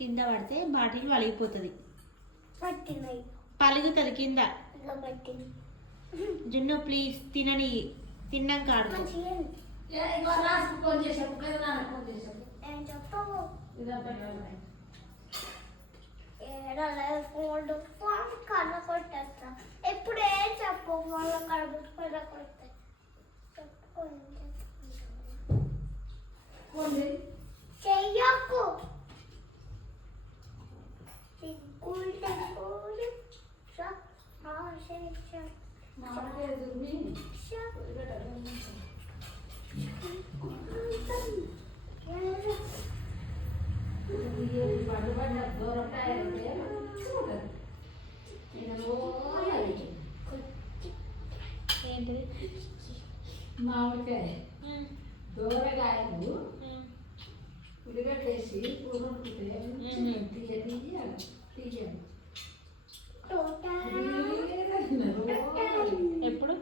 కింద పడితే బాటిల్ వలిగిపోతుంది, పట్టినాయి పలుగుతుంది కింద. ఇలా పట్టింది. జున్ను ప్లీజ్ తినని, తిన్నాక ఆడుకో. మంచిగా ఏం చెప్పవు ఫోన్ ఫోన్ కళ్ళ కొట్టేస్తా. ఎప్పుడు ఏం చెప్పు వాళ్ళ కడుపు కళ్ళ కొడతాయి. చెయ్యకు సిగ్గులు తెగులు ఏంటిది? మామిడికాయ దూరగాయలు ఉడిగట్టేసి ఎప్పుడు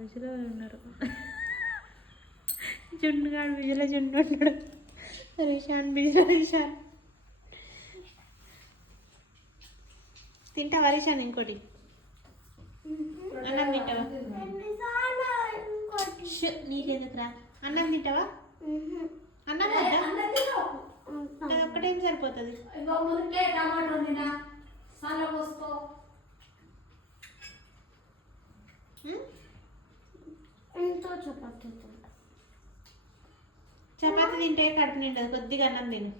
విజయలో ఉన్నారు. జున్నుగాడు విజయలో జున్ను ఉన్నాడు. రిషాన్ బిజీలో రిషాన్. తింటావా రిషాన్? ఇంకోటి అన్నం తింటావా? నీకెందుకురా? అన్నం తింటావా? అన్నం వద్దా? అది ఒక్కటేం సరిపోతుంది. చపాతి తింటే కడుపు నిండదు, కొద్దిగా అన్నం తిను.